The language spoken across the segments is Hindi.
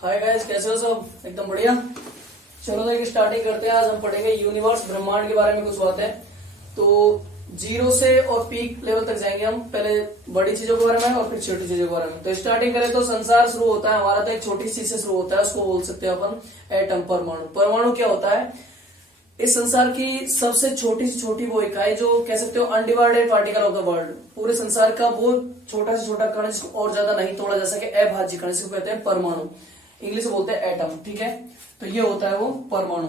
हाय गाइस, कैसे हो सब? एकदम बढ़िया। चलो देखिए, स्टार्टिंग करते हैं। आज हम पढ़ेंगे यूनिवर्स, ब्रह्मांड के बारे में कुछ बातें। तो जीरो से और पीक लेवल तक जाएंगे हम। पहले बड़ी चीजों के बारे में और फिर छोटी चीजों के बारे में। तो स्टार्टिंग करें तो संसार शुरू होता है हमारा तो एक छोटी चीज से शुरू होता है, उसको बोल सकते हैं अपन एटम, परमाणु। परमाणु क्या होता है? इस संसार की सबसे छोटी से छोटी वो इकाई, जो कह सकते हो undivided particle of the world, पूरे संसार का वो छोटा से छोटा कण जिसको और ज्यादा नहीं तोड़ा जा सके, अभाज्य कण, जिसको कहते हैं परमाणु। इंग्लिश में बोलते हैं एटम। ठीक है, तो ये होता है वो परमाणु।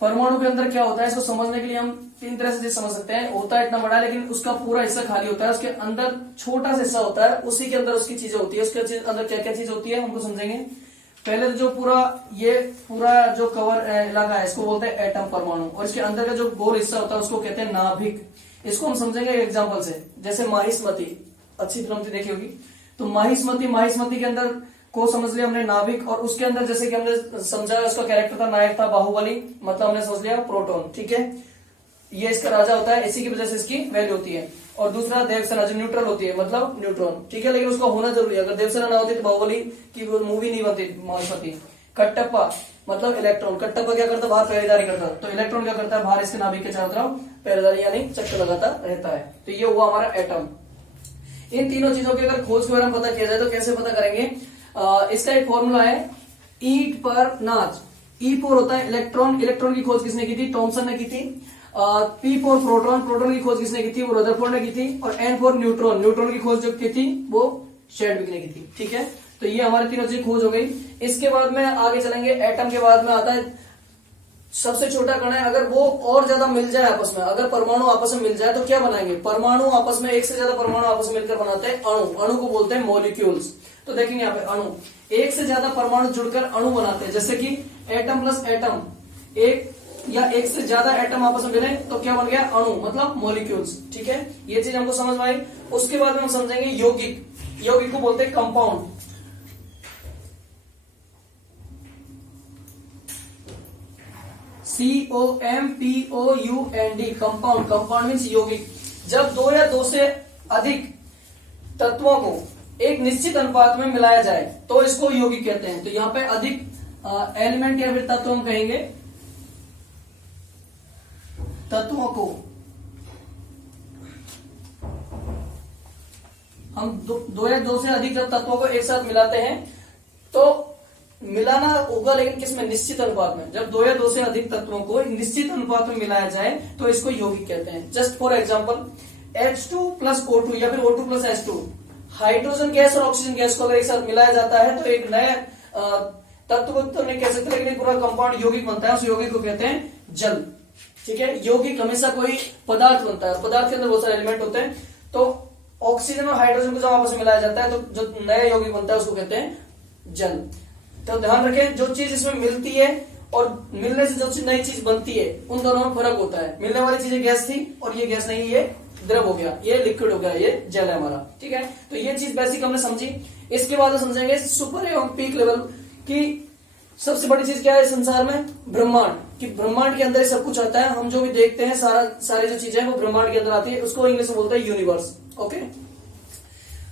परमाणु के अंदर क्या होता है, इसको समझने के लिए हम तीन तरह से समझ सकते हैं। होता है इतना बड़ा, लेकिन उसका पूरा हिस्सा खाली होता है, उसके अंदर छोटा सा हिस्सा होता है, उसी के अंदर उसकी चीजें होती है। उसके अंदर क्या क्या चीज होती है हमको समझेंगे। पहले तो जो पूरा जो कवर इलाका है, इसको बोलते हैं एटम, परमाणु। और इसके अंदर का जो गोल हिस्सा होता है उसको कहते हैं नाभिक। इसको हम समझेंगे एग्जांपल से, जैसे माहिष्मति, अच्छी फिल्म देखी होगी। तो माहिष्मति के अंदर को समझ लिया हमने नाभिक, और उसके अंदर जैसे कि हमने समझा उसका कैरेक्टर था, नायक था बाहुबली, मतलब हमने समझ लिया प्रोटॉन। ठीक है, ये इसका राजा होता है, इसी की वजह से इसकी वैल्यू होती है। और दूसरा देवसेना, जो न्यूट्रल होती है, मतलब न्यूट्रॉन। ठीक है, लेकिन उसका होना जरूरी है। अगर देवसेना ना होती तो बाहुबली की मूवी नहीं बनती माहिष्मति। कट्टप्पा मतलब इलेक्ट्रॉन। कट्टप्पा क्या करता? बाहर पहरेदारी करता। तो इलेक्ट्रॉन क्या करता है? बाहर इसके नाभिक के चारों तरफ पहरेदारी यानी चक्कर लगाता रहता है। तो ये हुआ हमारा एटम। इन तीनों चीजों के अगर खोज के बारे में पता किया जाए तो कैसे पता करेंगे? इसका एक फॉर्मूला है, ईट पर नाच। ई फोर होता है इलेक्ट्रॉन। इलेक्ट्रॉन की खोज किसने की थी? थॉमसन ने की थी। P four proton. प्रोटॉन की खोज किसने की थी? वो रदरफोर्ड ने की थी। और एन फोर न्यूट्रॉन। न्यूट्रॉन की खोज जो की थी वो चैडविक ने की थी। ठीक है, तो ये हमारी तीनों चीज खोज हो गई। इसके बाद में आगे चलेंगे। एटम के बाद में आता है सबसे छोटा कण है। अगर वो और ज्यादा मिल जाए आपस में, अगर परमाणु आपस में मिल जाए तो क्या बनाएंगे? परमाणु आपस में, एक से ज्यादा परमाणु आपस में मिलकर बनाते हैं अणु। अणु को बोलते हैं मॉलिक्यूल्स। तो देखेंगे यहाँ पे अणु, एक से ज्यादा परमाणु जुड़कर अणु बनाते हैं। जैसे कि एटम प्लस एटम, एक या एक से ज्यादा एटम आपस में मिले तो क्या बन गया? अणु, मतलब मॉलिक्यूल्स। ठीक है, ये चीज हमको समझ में आई। उसके बाद में हम समझेंगे यौगिक। यौगिक को बोलते हैं compound. COMPOUND, compound. Compound means यौगिक। जब दो या दो से अधिक तत्वों को एक निश्चित अनुपात में मिलाया जाए तो इसको यौगिक कहते हैं। तो यहाँ पे अधिक एलिमेंट या फिर तत्व हम कहेंगे, तत्वों को हम दो या दो से अधिक जब तत्वों को एक साथ मिलाते हैं तो मिलाना होगा, लेकिन किसमें? निश्चित अनुपात में। जब दो या दो से अधिक तत्वों को निश्चित अनुपात में मिलाया जाए तो इसको यौगिक कहते हैं। Just for example, H2 plus O2 या फिर O2 plus H2, hydrogen gas और ऑक्सीजन गैस को अगर एक साथ मिलाया जाता है तो एक नए तत्व को तो नहीं कह सकते, लेकिन पूरा कंपाउंड यौगिक बनता है। उस यौगिक को कहते हैं जल। ठीक है, यौगिक हमेशा कोई पदार्थ बनता है, पदार्थ के अंदर बहुत सारे एलिमेंट होते हैं। तो ऑक्सीजन और हाइड्रोजन को जब आपस में मिलाया जाता है तो जो नया यौगिक बनता है उसको कहते हैं जल। तो ध्यान रखें, जो चीज इसमें मिलती है और मिलने से जो चीज नई चीज बनती है, उन दोनों में फर्क होता है। मिलने वाली चीजें गैस थी और ये गैस नहीं, ये द्रव हो गया, ये लिक्विड हो गया, ये जल है हमारा। ठीक है, तो ये चीज बेसिक हमने समझी। इसके बाद हम समझेंगे सुपर एवं पीक लेवल की सबसे बड़ी चीज क्या है संसार में? ब्रह्मांड। कि ब्रह्मांड के अंदर सब कुछ आता है। हम जो भी देखते हैं सारी जो चीजें वो ब्रह्मांड के अंदर आती है। उसको इंग्लिश में बोलते हैं यूनिवर्स। ओके,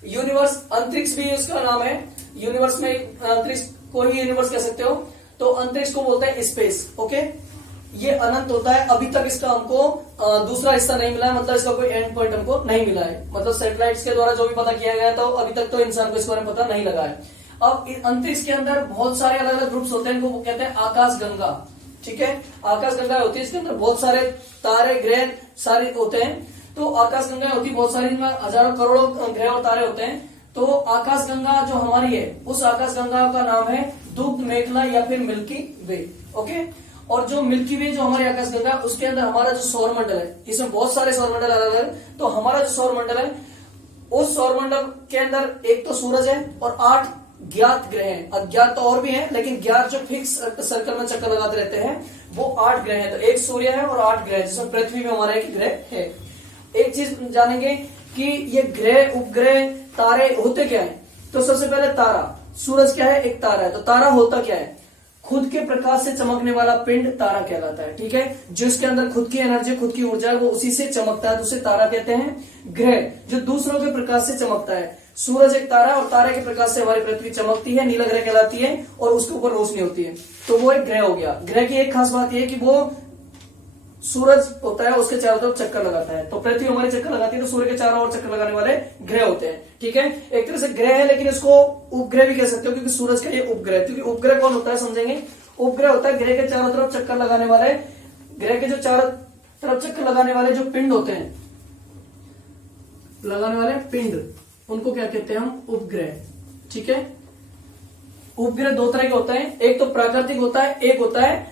यूनिवर्स, अंतरिक्ष भी उसका नाम है। यूनिवर्स में अंतरिक्ष, कोई भी यूनिवर्स कह सकते हो। तो अंतरिक्ष को बोलते हैं स्पेस। ओके, ये अनंत होता है। अभी तक इसका हमको दूसरा हिस्सा नहीं मिला है, मतलब इसका कोई एंड पॉइंट हमको नहीं मिला है। मतलब सैटेलाइट्स के द्वारा जो भी पता किया गया था अभी तक तो इंसान को इस बारे में पता नहीं लगा है। अब अंतरिक्ष के अंदर बहुत सारे अलग अलग ग्रुप्स होते हैं, इनको वो कहते हैं आकाश गंगा। ठीक है, आकाश गंगा होती है, इसके अंदर बहुत सारे तारे ग्रह सारे होते हैं। तो आकाश गंगा होती है बहुत सारी, इनमें हजारों करोड़ों ग्रह और तारे होते हैं। तो आकाश गंगा जो हमारी है, उस आकाश गंगा का नाम है दुग्ध मेखला या फिर मिल्की वे। ओके, और जो मिल्की वे जो हमारी आकाश गंगा, उसके अंदर हमारा जो सौर मंडल है, इसमें बहुत सारे सौर मंडल अलग अलग। तो हमारा जो सौर मंडल है, उस सौर मंडल के अंदर एक तो सूरज है और 8 ज्ञात ग्रह हैं। अज्ञात तो और भी हैं, लेकिन ज्ञात जो फिक्स सर्कल में चक्कर लगाते रहते हैं वो 8 ग्रह हैं। तो एक सूर्य है और 8 ग्रह, जिसमें पृथ्वी में हमारा एक ग्रह है। एक चीज जानेंगे कि ये ग्रह, उपग्रह, तारे होते क्या है। तो सबसे पहले तारा, सूरज क्या है? एक तारा है। तो तारा होता क्या है? खुद के प्रकाश से चमकने वाला पिंड तारा कहलाता है। ठीक है, जिसके अंदर खुद की एनर्जी, खुद की ऊर्जा है, वो उसी से चमकता है, तो उसे तारा कहते हैं। ग्रह जो दूसरों के प्रकाश से चमकता है, सूरज एक तारा है और तारे के प्रकाश से हमारी पृथ्वी चमकती है, नीला ग्रह कहलाती है और उसके ऊपर रोशनी होती है, तो वो एक ग्रह हो गया। ग्रह की एक खास बात यह है कि वो सूरज होता है उसके चारों तरफ चक्कर लगाता है, तो पृथ्वी हमारी चक्कर लगाती है तो सूर्य के चारों ओर चक्कर लगाने वाले ग्रह होते हैं। ठीक है, एक तरह से ग्रह है लेकिन इसको उपग्रह भी कह सकते हो क्योंकि सूरज का ये उपग्रह, क्योंकि उपग्रह कौन होता है समझेंगे। उपग्रह होता है ग्रह के चारों तरफ चक्कर लगाने वाले, ग्रह के जो चारों तरफ चक्कर लगाने वाले जो पिंड होते हैं, लगाने वाले पिंड, उनको क्या कहते हैं हम, उपग्रह। ठीक है, उपग्रह दो तरह के होते हैं, एक तो प्राकृतिक होता है, एक होता है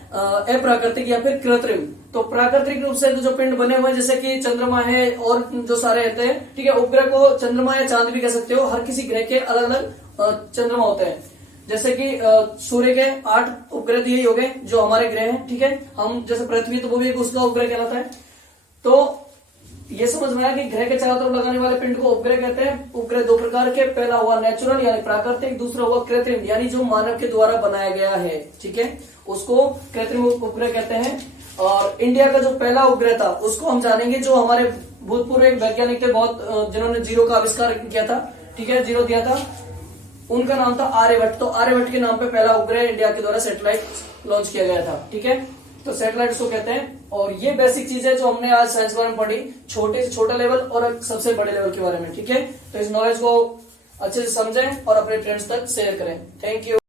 अप्राकृतिक या फिर कृत्रिम। तो प्राकृतिक रूप से जो पिंड बने हुए हैं जैसे कि चंद्रमा है और जो सारे रहते हैं, ठीक है, उपग्रह को चंद्रमा या चांद भी कह सकते हो। हर किसी ग्रह के अलग अलग चंद्रमा होते हैं, जैसे कि सूर्य के 8 उपग्रह दिए हो गए जो हमारे ग्रह हैं। ठीक है, हम जैसे पृथ्वी तो वो भी एक उसका उपग्रह कहलाता है। तो ये समझ में आया कि ग्रह के चारों तरफ लगाने वाले पिंड को उपग्रह कहते हैं। उपग्रह दो प्रकार के, पहला हुआ नेचुरल यानी प्राकृतिक, दूसरा हुआ कृत्रिम यानी जो मानव के द्वारा बनाया गया है। ठीक है, उसको कृत्रिम उपग्रह कहते हैं। और इंडिया का जो पहला उपग्रह था उसको हम जानेंगे, जो हमारे भूतपूर्व एक वैज्ञानिक थे बहुत, जिन्होंने जीरो का आविष्कार किया था। ठीक है, जीरो दिया था, उनका नाम था आर्यभट्ट। तो आर्यभट्ट के नाम पे पहला उपग्रह इंडिया के द्वारा सैटेलाइट लॉन्च किया गया था। ठीक है, तो सैटेलाइट उसको कहते हैं। और ये बेसिक चीज है जो हमने आज साइंस के बारे में पढ़ी, छोटे से छोटा लेवल और सबसे बड़े लेवल के बारे में। ठीक है, तो इस नॉलेज को अच्छे से समझें और अपने फ्रेंड्स तक शेयर करें। Thank you.